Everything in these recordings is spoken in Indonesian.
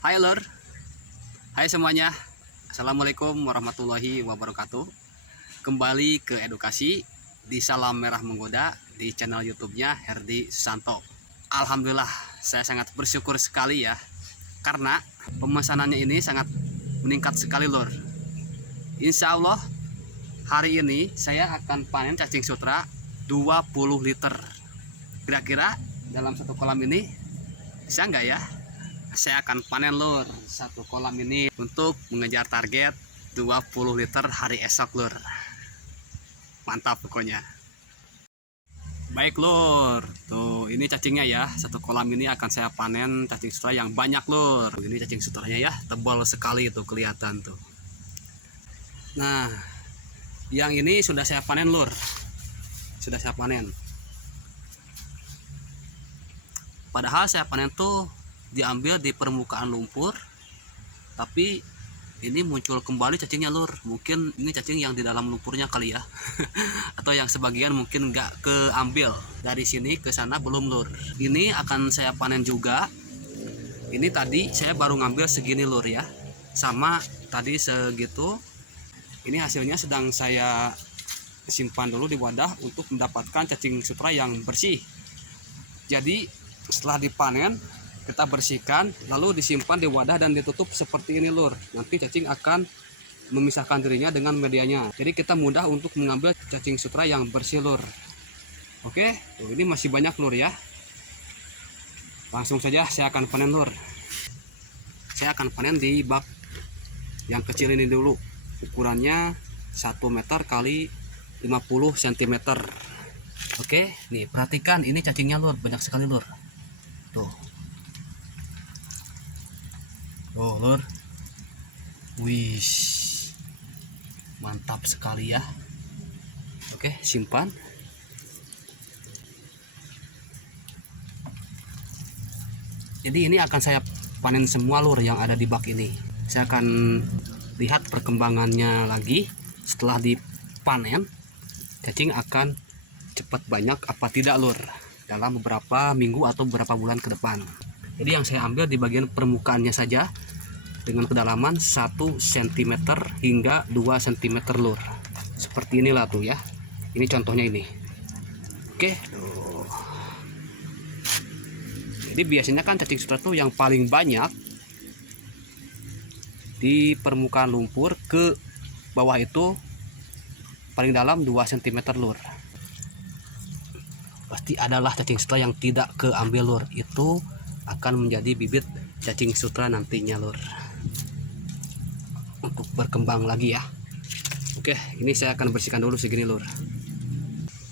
Hai lur, hai semuanya. Assalamualaikum warahmatullahi wabarakatuh. Kembali ke edukasi di Salam Merah Menggoda di channel YouTube-nya Herdi Susanto. Alhamdulillah, saya sangat bersyukur sekali ya, karena pemesanannya ini sangat meningkat sekali lur. Insya Allah hari ini saya akan panen cacing sutra 20 liter. Kira-kira dalam satu kolam ini bisa nggak ya? Saya akan panen lur satu kolam ini untuk mengejar target 20 liter hari esok lur. Mantap pokoknya. Baik lur, tuh ini cacingnya ya. Satu kolam ini akan saya panen cacing sutra yang banyak lur. Ini cacing sutranya ya, tebal sekali itu kelihatan tuh. Nah, yang ini sudah saya panen lur. Sudah saya panen. Padahal saya panen tuh diambil di permukaan lumpur, tapi ini muncul kembali cacingnya lur. Mungkin ini cacing yang di dalam lumpurnya kali ya. Atau yang sebagian mungkin nggak keambil dari sini ke sana belum lur. Ini akan saya panen juga. Ini tadi saya baru ngambil segini lur ya, sama tadi segitu. Ini hasilnya sedang saya simpan dulu di wadah untuk mendapatkan cacing sutra yang bersih. Jadi setelah dipanen kita bersihkan, lalu disimpan di wadah dan ditutup seperti ini lur. Nanti cacing akan memisahkan dirinya dengan medianya. Jadi kita mudah untuk mengambil cacing sutra yang bersih lur. Oke, tuh, ini masih banyak lur ya. Langsung saja saya akan panen lur. Saya akan panen di bak yang kecil ini dulu. Ukurannya 1 meter kali 50 cm. Oke, nih perhatikan ini cacingnya lur, banyak sekali lur. Tuh. Oh lur, wih, mantap sekali ya. Oke, simpan. Jadi ini akan saya panen semua lur yang ada di bak ini. Saya akan lihat perkembangannya lagi. Setelah dipanen, cacing akan cepat banyak apa tidak lur, dalam beberapa minggu atau beberapa bulan ke depan. Jadi yang saya ambil di bagian permukaannya saja dengan kedalaman 1 cm hingga 2 cm lur. Seperti inilah tuh ya. Ini contohnya ini. Oke. Tuh. Jadi biasanya kan cacing sutra tuh yang paling banyak di permukaan lumpur, ke bawah itu paling dalam 2 cm lur. Pasti adalah cacing sutra yang tidak keambil lur. Itu akan menjadi bibit cacing sutra nantinya lur, untuk berkembang lagi ya. Oke, ini saya akan bersihkan dulu segini lur.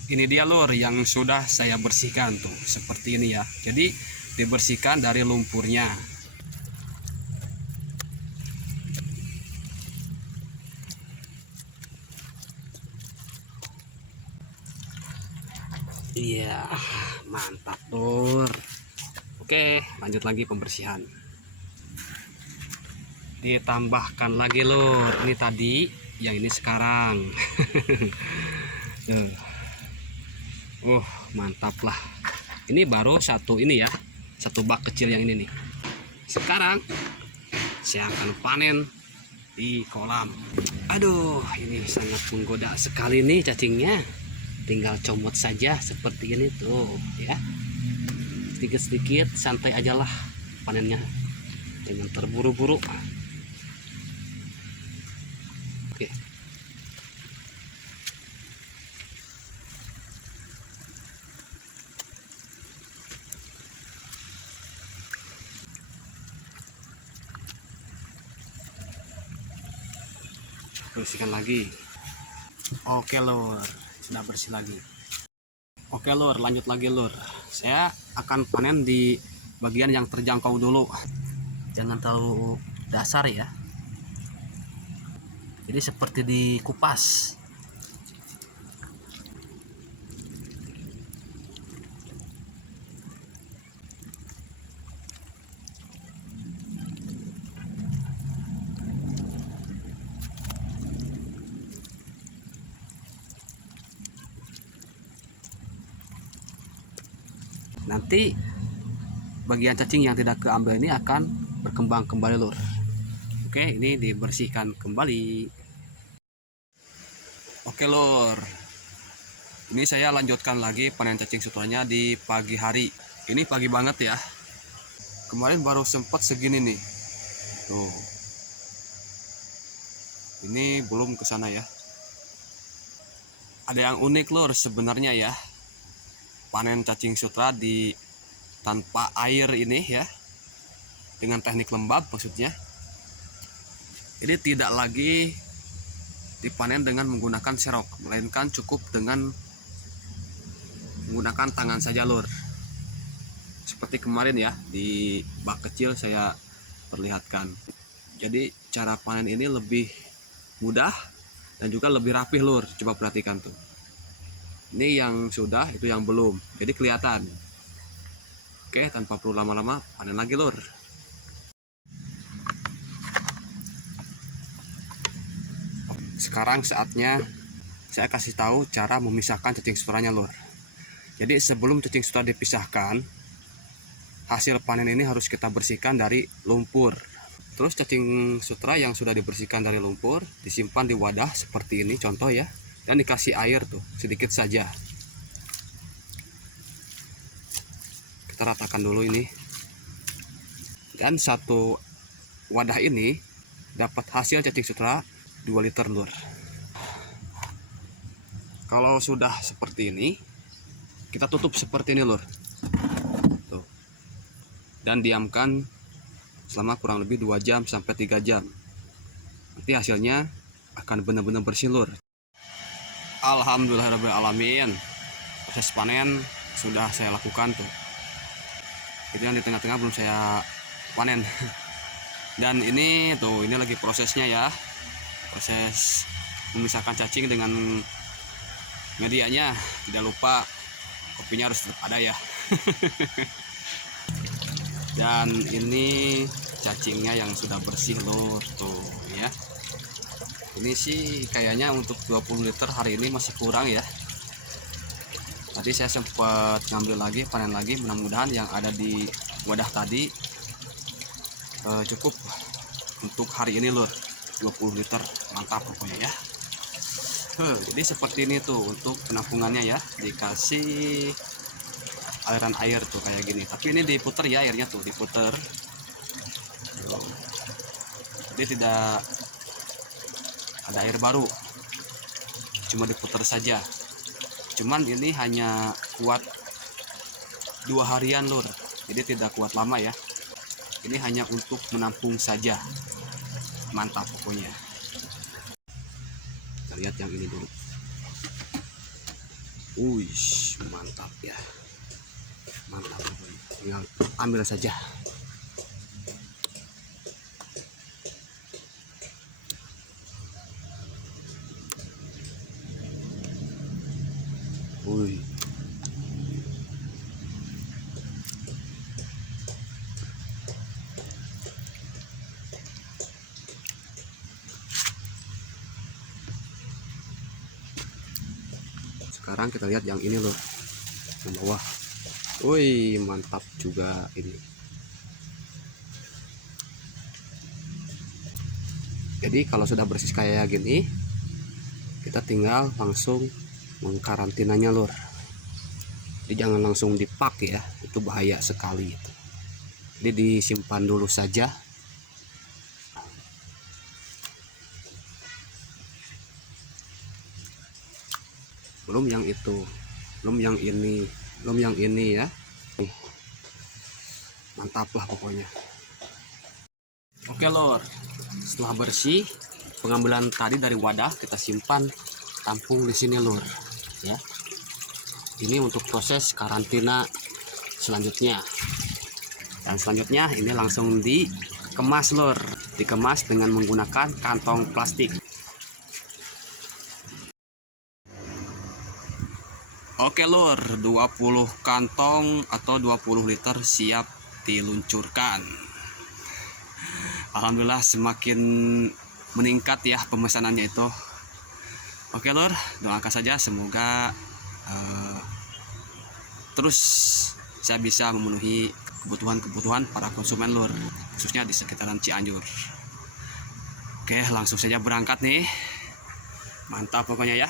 Ini dia lur yang sudah saya bersihkan tuh, seperti ini ya. Jadi dibersihkan dari lumpurnya. Iya, mantap lur. Oke, lanjut lagi pembersihan. Ditambahkan lagi lur. Ini tadi, yang ini sekarang. Mantap lah. Ini baru satu ini ya, satu bak kecil yang ini nih. Sekarang saya akan panen di kolam. Aduh, ini sangat menggoda sekali nih cacingnya. Tinggal comot saja seperti ini tuh ya. Sedikit-sedikit, santai aja lah panennya, jangan terburu-buru. Oke. Bersihkan lagi. Oke lur, sudah bersih lagi. Oke lur, lanjut lagi lur. Saya akan panen di bagian yang terjangkau dulu. Jangan terlalu dasar ya. Jadi seperti dikupas. Nanti bagian cacing yang tidak keambil ini akan berkembang kembali lur. Oke, ini dibersihkan kembali. Oke lur, ini saya lanjutkan lagi panen cacing sutranya di pagi hari. Ini pagi banget ya. Kemarin baru sempat segini nih. Tuh. Ini belum ke sana ya. Ada yang unik lur sebenarnya ya. Panen cacing sutra di tanpa air ini ya. Dengan teknik lembab maksudnya. Ini tidak lagi dipanen dengan menggunakan serok, melainkan cukup dengan menggunakan tangan saja lur. Seperti kemarin ya, di bak kecil saya perlihatkan. Jadi cara panen ini lebih mudah dan juga lebih rapih lur. Coba perhatikan tuh. Ini yang sudah, itu yang belum. Jadi kelihatan. Oke, tanpa perlu lama-lama, panen lagi lur. Sekarang saatnya saya kasih tahu cara memisahkan cacing sutranya lur. Jadi sebelum cacing sutra dipisahkan, hasil panen ini harus kita bersihkan dari lumpur. Terus cacing sutra yang sudah dibersihkan dari lumpur disimpan di wadah seperti ini contoh ya, dan dikasih air tuh sedikit saja. Kita ratakan dulu ini. Dan satu wadah ini dapat hasil cacing sutra 2 liter lur. Kalau sudah seperti ini, kita tutup seperti ini lur. Tuh. Dan diamkan selama kurang lebih 2 jam sampai 3 jam. Nanti hasilnya akan benar-benar bersih lur. Alhamdulillahirrahmanirrahim. Proses panen sudah saya lakukan tuh. Itu yang di tengah-tengah belum saya panen. Dan ini tuh, ini lagi prosesnya ya. Proses memisahkan cacing dengan medianya. Tidak lupa kopinya harus tetap ada ya. Dan ini cacingnya yang sudah bersih lur tuh ya. Ini sih kayaknya untuk 20 liter hari ini masih kurang ya. Tadi saya sempat ngambil lagi, panen lagi. Mudah-mudahan yang ada di wadah tadi cukup untuk hari ini lur. 20 liter mantap pokoknya ya. Jadi seperti ini tuh untuk penampungannya ya, dikasih aliran air tuh kayak gini, tapi ini diputer ya, airnya tuh diputer. Jadi tidak ada air baru, cuma diputer saja. Cuman ini hanya kuat 2 harian lur, jadi tidak kuat lama ya. Ini hanya untuk menampung saja. Mantap pokoknya. Kita lihat yang ini dulu. Wih, mantap ya. Mantap pokoknya. Tinggal ambil saja. Wih. Sekarang kita lihat yang ini loh, yang bawah. Wih, mantap juga ini. Jadi kalau sudah bersih kayak gini, kita tinggal langsung mengkarantinanya lur. Jadi jangan langsung dipak ya, itu bahaya sekali itu. Jadi disimpan dulu saja. Belum yang itu, belum yang ini, belum yang ini ya. Mantap lah pokoknya. Oke lor, setelah bersih, pengambilan tadi dari wadah kita simpan, tampung di sini lor ya. Ini untuk proses karantina selanjutnya. Dan selanjutnya ini langsung dikemas lor, dikemas dengan menggunakan kantong plastik. Oke lor, 20 kantong atau 20 liter siap diluncurkan. Alhamdulillah semakin meningkat ya pemesanannya itu. Oke lor, doakan saja semoga terus saya bisa memenuhi kebutuhan para konsumen lur, khususnya di sekitaran Cianjur. Oke, langsung saja berangkat nih. Mantap pokoknya ya.